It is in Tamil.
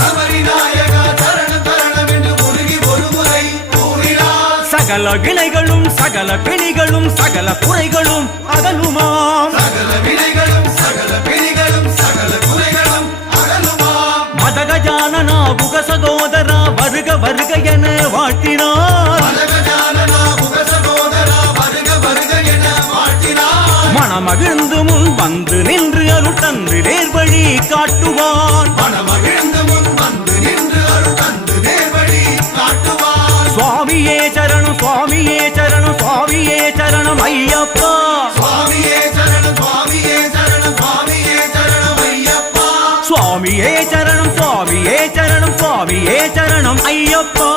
சபரிநாயகா சரணம் சரணம் என்று உருகி ஒரு முறை கூறினார். சகல வினைகளும் சகல பிணிகளும் சகல குறைகளும் அகலுமாம். மதகஜானனா புக சகோதரா வருக வருக என வாழ்த்தினார். மனமகிழ்ந்து முன் வந்து நின்று அருள் தந்து நேர்வழி காட்டுவான். சுவாமியே சரணம் சுவாமியே சரணம் சுவாமியே சரணம் ஐயப்பா. சுவாமியே சரணம் சுவாமியே சரணம் சுவாமியே சரணம் ஐயப்பா.